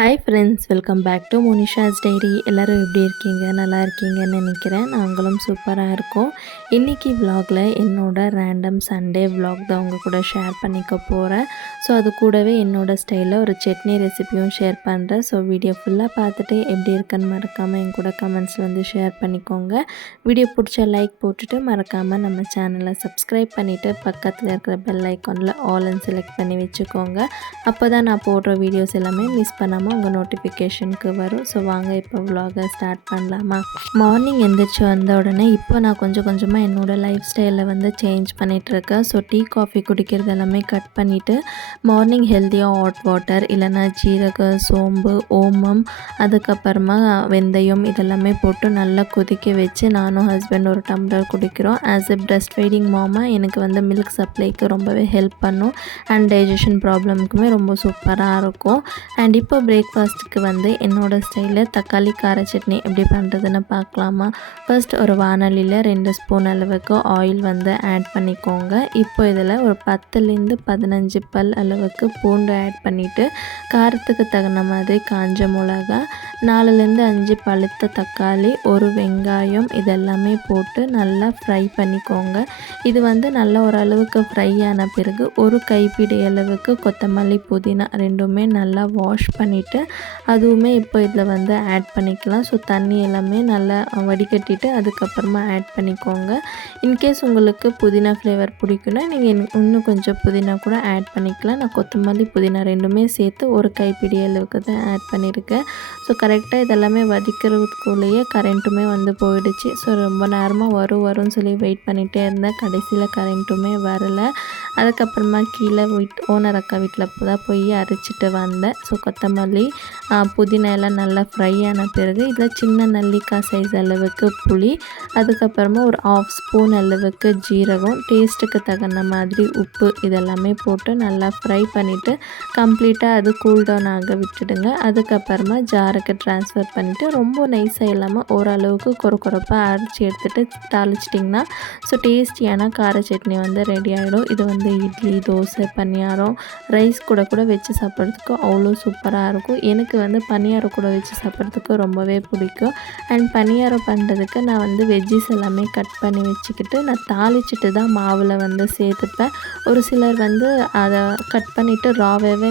Hi friends, welcome back to Monisha's diary. எல்லோரும் எப்படி இருக்கீங்க? நல்லா இருக்கீங்கன்னு நினைக்கிறேன். நாங்களும் சூப்பராக இருக்கோம். இன்றைக்கி விலாகில் என்னோடய ரேண்டம் சண்டே விலாக் தான் உங்கள் கூட ஷேர் பண்ணிக்க போகிறேன். ஸோ அது கூடவே என்னோடய ஸ்டைலில் ஒரு சட்னி ரெசிபியும் ஷேர் பண்ணுறேன். ஸோ வீடியோ ஃபுல்லாக பார்த்துட்டு எப்படி இருக்குன்னு மறக்காமல் என் கூட கமெண்ட்ஸில் வந்து ஷேர் பண்ணிக்கோங்க. வீடியோ பிடிச்ச லைக் போட்டுட்டு மறக்காமல் நம்ம சேனலை சப்ஸ்கிரைப் பண்ணிவிட்டு பக்கத்தில் இருக்கிற பெல் ஐக்கானில் ஆல்னு செலக்ட் பண்ணி வச்சுக்கோங்க. அப்போ தான் நான் போடுற வீடியோஸ் எல்லாமே மிஸ் பண்ணாமல் உங்கள் நோட்டிஃபிகேஷனுக்கு வரும். ஸோ வாங்க இப்போ விலாகை ஸ்டார்ட் பண்ணலாமா? மார்னிங் எந்திரிச்சு வந்த உடனே இப்போ நான் கொஞ்சம் கொஞ்சமாக என்னோடய லைஃப் ஸ்டைலில் வந்து சேஞ்ச் பண்ணிகிட்ருக்கேன். ஸோ டீ காஃபி குடிக்கிறது எல்லாமே கட் பண்ணிவிட்டு மார்னிங் ஹெல்த்தியாக ஹாட் வாட்டர் இல்லைனா ஜீரகம், சோம்பு, ஓமம், அதுக்கப்புறமா வெந்தயம் இதெல்லாமே போட்டு நல்லா கொதிக்க வச்சு நானும் ஹஸ்பண்ட் ஒரு டம்ளர் குடிக்கிறோம். ஆஸ் எ பிரஸ்ட் ஃபீடிங் மாமாக எனக்கு வந்து மில்க் சப்ளைக்கு ரொம்பவே ஹெல்ப் பண்ணும். அண்ட் டைஜஷன் ப்ராப்ளமுக்குமே ரொம்ப சூப்பராக இருக்கும். அண்ட் இப்போ பிரேக்ஃபாஸ்ட்டுக்கு வந்து என்னோடய ஸ்டைலில் தக்காளி கார சட்னி எப்படி பண்ணுறதுன்னு பார்க்கலாமா? ஃபர்ஸ்ட் ஒரு வானலியில் 2 ஸ்பூன் அளவுக்கு ஆயில் வந்து ஆட் பண்ணிக்கோங்க. இப்போ இதில் ஒரு 10லேருந்து 15 பல் அளவுக்கு பூண்டு ஆட் பண்ணிவிட்டு காரத்துக்கு தகுந்த மாதிரி காஞ்ச மிளகா, 4லேருந்து 5 பழுத்த தக்காளி, ஒரு வெங்காயம் இதெல்லாமே போட்டு நல்லா ஃப்ரை பண்ணிக்கோங்க. இது வந்து நல்லா ஓரளவுக்கு ஃப்ரை ஆன பிறகு ஒரு கைப்பிடி அளவுக்கு கொத்தமல்லி, புதினா ரெண்டுமே நல்லா வாஷ் பண்ணிவிட்டு அதுவுமே இப்போ இதில் வந்து ஆட் பண்ணிக்கலாம். ஸோ தண்ணி எல்லாமே நல்லா வடிகட்டிட்டு அதுக்கப்புறமா ஆட் பண்ணிக்கோங்க. இன்கேஸ் உங்களுக்கு புதினா ஃப்ளேவர் பிடிக்குன்னா நீங்கள் இன்னும் கொஞ்சம் புதினா கூட ஆட் பண்ணிக்கலாம். நான் கொத்தமல்லி, புதினா ரெண்டுமே சேர்த்து ஒரு கைப்பிடி அளவுக்கு தான் ஆட் பண்ணியிருக்கேன். ஸோ கரெக்டாக இதெல்லாமே வதக்கிறதுக்குள்ளேயே கரண்ட்டுமே வந்து போயிடுச்சு. ஸோ ரொம்ப நேரமாக வரும்னு சொல்லி வெயிட் பண்ணிகிட்டே இருந்தேன். கடைசியில் கரண்ட்டுமே வரலை. அதுக்கப்புறமா கீழே ஓனர் அக்கா வீட்டில் தான் போய் அரைச்சிட்டு வந்தேன். ஸோ கொத்தமல்லி, புதினா எல்லாம் நல்லா ஃப்ரை ஆன பிறகு இதில் சின்ன நெல்லிக்காய் சைஸ் அளவுக்கு புளி, அதுக்கப்புறமா ஒரு 1/2 ஸ்பூன் அளவுக்கு ஜீரகம், டேஸ்ட்டுக்கு தகுந்த மாதிரி உப்பு இதெல்லாமே போட்டு நல்லா ஃப்ரை பண்ணிவிட்டு கம்ப்ளீட்டாக அது கூல் டவுன் ஆக விட்டுடுங்க. அதுக்கப்புறமா ஜாருக்கு ட்ரான்ஸ்ஃபர் பண்ணிவிட்டு ரொம்ப நைஸாக இல்லாமல் ஓரளவுக்கு கொரப்பாக அரைச்சி எடுத்துகிட்டு தாளிச்சிட்டிங்கன்னா ஸோ டேஸ்டியான கார சட்னி வந்து ரெடி ஆகிடும். இது வந்து இட்லி, தோசை, பணியாரம், ரைஸ் கூட வச்சு சாப்பிட்றதுக்கு அவ்வளோ சூப்பராக இருக்கும். எனக்கு வந்து பணியாரம் கூட வச்சு சாப்பிட்றதுக்கு ரொம்பவே பிடிக்கும். அண்ட் பணியாரம் பண்ணுறதுக்கு நான் வந்து வெஜ்ஜிஸ் எல்லாமே கட் பண்ணி வச்சுக்கிட்டு நான் தாளிச்சிட்டு தான் மாவில் வந்து சேர்த்துப்பேன். ஒரு சிலர் வந்து அதை கட் பண்ணிவிட்டு ராவாகவே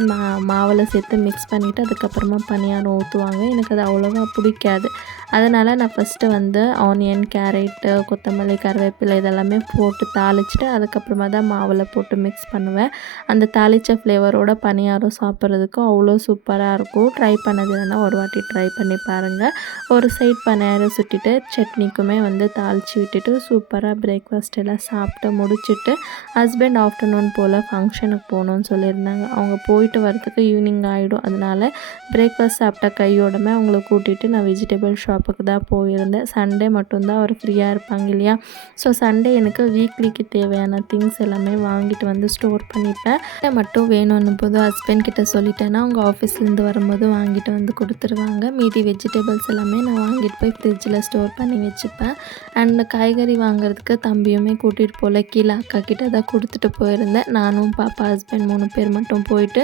மாவில் சேர்த்து மிக்ஸ் பண்ணிவிட்டு அதுக்கப்புறமா பணியாரம் ஊற்றுவாங்க. எனக்கு அது அவ்வளோவா பிடிக்காது. அதனால் நான் ஃபஸ்ட்டு வந்து ஆனியன், கேரட்டு, கொத்தமல்லி, கருவேப்பிலை இதெல்லாமே போட்டு தாளிச்சிட்டு அதுக்கப்புறமா தான் மாவில் போட்டு மிக்ஸ் பண்ணுவேன். அந்த தாளித்த ஃப்ளேவரோட பணியாரம் சாப்பிட்றதுக்கும் அவ்வளோ சூப்பராக இருக்கும். ட்ரை பண்ணது இல்லைன்னா ஒரு வாட்டி ட்ரை பண்ணி பாருங்கள். ஒரு சைட் பணியாரம் சுட்டிட்டு சட்னிக்குமே வந்து தாளித்து விட்டுட்டு சூப்பராக பிரேக்ஃபாஸ்ட் எல்லாம் சாப்பிட்டு முடிச்சுட்டு ஹஸ்பண்ட் ஆஃப்டர்நூன் போல் ஃபங்க்ஷனுக்கு போகணுன்னு சொல்லியிருந்தாங்க. அவங்க போயிட்டு வரதுக்கு ஈவினிங் ஆகிடும். அதனால் பிரேக்ஃபாஸ்ட் சாப்பிட்ட கையோடமே அவங்கள கூட்டிகிட்டு நான் வெஜிடபிள் ஷாப்புக்கு தான் போயிருந்தேன். சண்டே மட்டும்தான் அவர் ஃப்ரீயாக இருப்பாங்க இல்லையா? ஸோ சண்டே எனக்கு வீக்லிக்கு தேவையான திங்ஸ் எல்லாமே வாங்கிட்டு வந்து ஸ்டோர் பண்ணிப்பேன். மட்டும் வேணும்னு போது ஹஸ்பண்ட் கிட்ட சொல்லிட்டேன்னா அவங்க ஆஃபீஸ்லேருந்து வரும்போது வாங்கிட்டு வந்து கொடுத்துருவாங்க. மீதி வெஜிடபிள்ஸ் எல்லாமே நான் வாங்கிட்டு போய் ஃப்ரிட்ஜில் ஸ்டோர் பண்ணி வச்சுப்பேன். அண்ட் காய்கறி வாங்குறதுக்கு தம்பியுமே கூட்டிகிட்டு போகல, கீழே அக்கா கிட்ட தான் கொடுத்துட்டு போயிருந்தேன். நானும் பாப்பா, ஹஸ்பண்ட் 3 பேர் மட்டும் போயிட்டு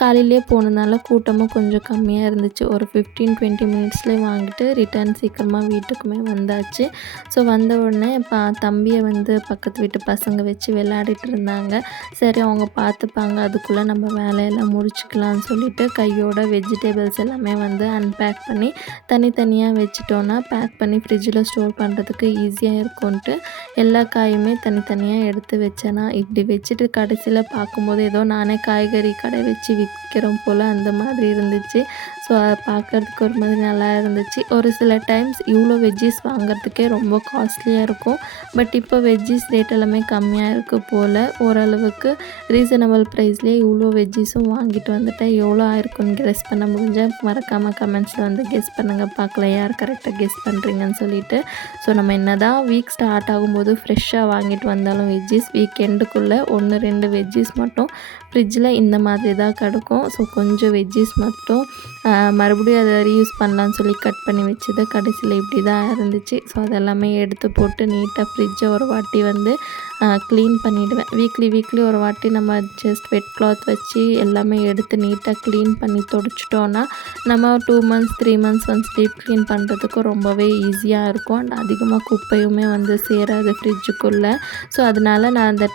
காலையிலே போனதுனால கூட்டமும் கொஞ்சம் கம்மியாக இருந்துச்சு. ஒரு 15-20 மினிட்ஸ்லேயே வாங்கிட்டு ரிட்டர்ன் சீக்கிரமாக வீட்டுக்குமே வந்தாச்சு. ஸோ வந்த உடனே தம்பியை வந்து பக்கத்து வீட்டு பசங்க வச்சு விளையாடிட்டு இருந்தாங்க. சரி அவங்க பார்த்துப்பாங்க, அதுக்குள்ளே நம்ம வேலையெல்லாம் முடிச்சுக்கலாம்னு சொல்லிட்டு கையோட வெஜிடபிள்ஸ் எல்லாமே வந்து அன்பேக் பண்ணி தனித்தனியாக வச்சுட்டோன்னா பேக் பண்ணி ஃப்ரிட்ஜில் ஸ்டோர் பண்ணுறதுக்கு ஈஸியாக இருக்கும்ன்ட்டு எல்லா காயுமே தனித்தனியாக எடுத்து வச்சேன்னா இப்படி வச்சுட்டு கடைசியில் பார்க்கும்போது ஏதோ நானே காய்கறி கடை வச்சு விற்கிறோம் போல் அந்த மாதிரி இருந்துச்சு. ஸோ அதை பார்க்குறதுக்கு ஒரு மாதிரி நல்லா இருந்துச்சு. ஒரு சில டைம்ஸ் இவ்வளோ வெஜ்ஜீஸ் வாங்குறதுக்கே ரொம்ப காஸ்ட்லியாக இருக்கும். பட் இப்போ வெஜ்ஜீஸ் ரேட் எல்லாமே கம்மியாக இருக்குது போல். ஓரளவுக்கு ரீசனபிள் ப்ரைஸ்லேயே இவ்வளோ வெஜ்ஜீஸும் வாங்கிட்டு வந்துட்டேன். எவ்வளோ ஆயிருக்குன்னு கெஸ் பண்ண முடிஞ்சால் மறக்காமல் கமெண்ட்ஸில் வந்து கெஸ் பண்ணுங்கள். பார்க்கலாம் யார் கரெக்டாக கெஸ் பண்ணுறீங்கன்னு சொல்லிட்டு. ஸோ நம்ம என்ன தான் வீக் ஸ்டார்ட் ஆகும்போது ஃப்ரெஷ்ஷாக வாங்கிட்டு வந்தாலும் வெஜ்ஜீஸ் வீக்கெண்டுக்குள்ளே 1-2 வெஜ்ஜீஸ் மட்டும் ஃப்ரிட்ஜில் இந்த மாதிரி தான் கிடக்கும். ஸோ கொஞ்சம் வெஜ்ஜீஸ் மட்டும் மறுபடியும் அதை ரீயூஸ் பண்ணலான்னு சொல்லி கட் பண்ணி வச்சது கடைசியில் இப்படி தான் இருந்துச்சு. ஸோ அதெல்லாமே எடுத்து போட்டு நீட்டாக ஃப்ரிட்ஜை ஒரு வாட்டி வந்து க்ளீன் பண்ணிவிடுவேன். வீக்லி ஒரு வாட்டி நம்ம ஜஸ்ட் வெட் கிளாத் வச்சு எல்லாமே எடுத்து நீட்டாக க்ளீன் பண்ணி முடிச்சிட்டோன்னா நம்ம 2 months 3 months once deep clean பண்ணுறதுக்கு ரொம்பவே ஈஸியாக இருக்கும். அண்ட் அதிகமாக குப்பையுமே வந்து சேராது ஃப்ரிட்ஜுக்குள்ளே. ஸோ அதனால் நான் அந்த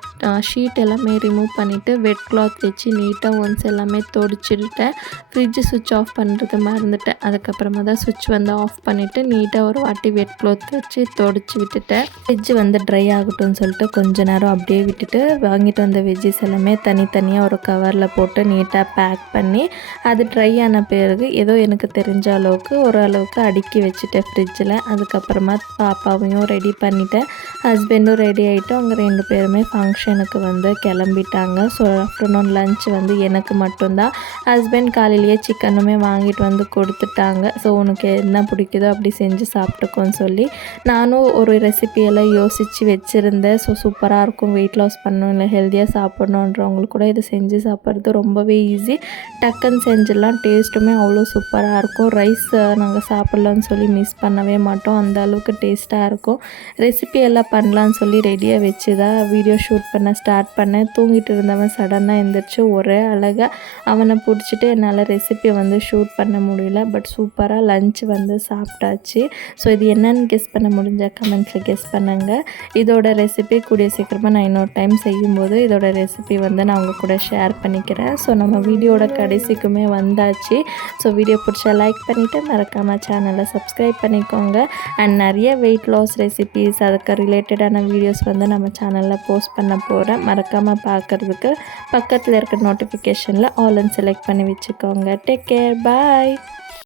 ஷீட் எல்லாமே ரிமூவ் பண்ணிவிட்டு வெட் கிளாத் வச்சு நீட்டாக ஒன்ஸ் எல்லாமே தொடச்சிட்டேன். ஃப்ரிட்ஜு சுவிட்ச் ஆஃப் பண்ணுறது மறந்துட்டேன். அதுக்கப்புறமா தான் சுவிட்ச் வந்து ஆஃப் பண்ணிவிட்டு நீட்டாக ஒரு வாட்டி வெட் கிளாத் வச்சு தொடச்சி விட்டுட்டேன். ஃப்ரிட்ஜ் வந்து ட்ரை ஆகட்டும்னு சொல்லிட்டு கொஞ்ச நேரம் அப்படியே விட்டுட்டு வாங்கிட்டு வந்த வெஜ்ஜஸ் எல்லாமே தனித்தனியாக ஒரு கவரில் போட்டு நீட்டாக பேக் பண்ணி அது ட்ரை ஆன பிறகு ஏதோ எனக்கு தெரிஞ்ச அளவுக்கு ஓரளவுக்கு அடுக்கி வச்சுட்டேன் ஃப்ரிட்ஜில். அதுக்கப்புறமா பாப்பாவையும் ரெடி பண்ணிவிட்டேன். ஹஸ்பண்டும் ரெடி ஆகிட்டு அவங்க 2 பேருமே ஃபங்க்ஷனுக்கு வந்து கிளம்பிட்டாங்க. ஸோ ஆஃப்டர்நூன் லன்ச் வந்து எனக்கு மட்டும்தான். ஹஸ்பண்ட் காலையிலேயே சிக்கனுமே வாங்கிட்டு வந்து கொடுத்துட்டாங்க. ஸோ உனக்கு என்ன பிடிக்குதோ அப்படி செஞ்சு சாப்பிட்டுக்கோன்னு சொல்லி நானும் ஒரு ரெசிபியெல்லாம் யோசித்து வச்சுருந்தேன். ஸோ சூப்பராக இருக்கும். வெயிட் லாஸ் பண்ணணும் இல்லை ஹெல்த்தியாக சாப்பிட்ணுன்றவங்களுக்கு கூட இதை செஞ்சு சாப்பிட்றது ரொம்பவே ஈஸி. டக்குன்னு செஞ்சிடலாம். டேஸ்ட்டுமே அவ்வளோ சூப்பராக இருக்கும். ரைஸ் நாங்கள் சாப்பிட்லான்னு சொல்லி மிஸ் பண்ணவே மாட்டோம். அந்த அளவுக்கு டேஸ்ட்டாக இருக்கும். ரெசிபி எல்லாம் பண்ணலான்னு சொல்லி ரெடியாக வச்சு தான் வீடியோ ஷூட் பண்ண ஸ்டார்ட் பண்ணேன். தூங்கிட்டு இருந்தவன் சடனாக எழுந்திரிச்சு ஒரே அழகாக அவனை பிடிச்சிட்டு என்னால் ரெசிபியை வந்து ஷூட் பண்ண முடியல. பட் சூப்பராக லன்ச் வந்து சாப்பிட்டாச்சு. ஸோ இது என்னென்னு கெஸ் பண்ண முடிஞ்ச கமெண்ட்ஸில் கெஸ் பண்ணுங்கள். இதோட ரெசிபி கூடிய சீக்கிரமாக நான் இன்னொரு டைம் செய்யும்போது இதோட ரெசிபி வந்து நான் உங்கள் கூட ஷேர் பண்ணிக்கிறேன். ஸோ நம்ம வீடியோட கடைசிக்குமே வந்தாச்சு. ஸோ வீடியோ பிடிச்சா லைக் பண்ணிவிட்டு மறக்காமல் சேனலை சப்ஸ்கிரைப் பண்ணிக்கோங்க. அண்ட் நிறைய வெயிட் லாஸ் ரெசிபிஸ் அதுக்கு ரிலேட்டடான வீடியோஸ் வந்து நம்ம சேனலில் போஸ்ட் பண்ண போகிறேன். மறக்காமல் பார்க்குறதுக்கு பக்கத்தில் இருக்க நோட்டிஃபிகேஷனில் ஆல் செலக்ட் பண்ணி வச்சுக்கோங்க. Take care. பாய்.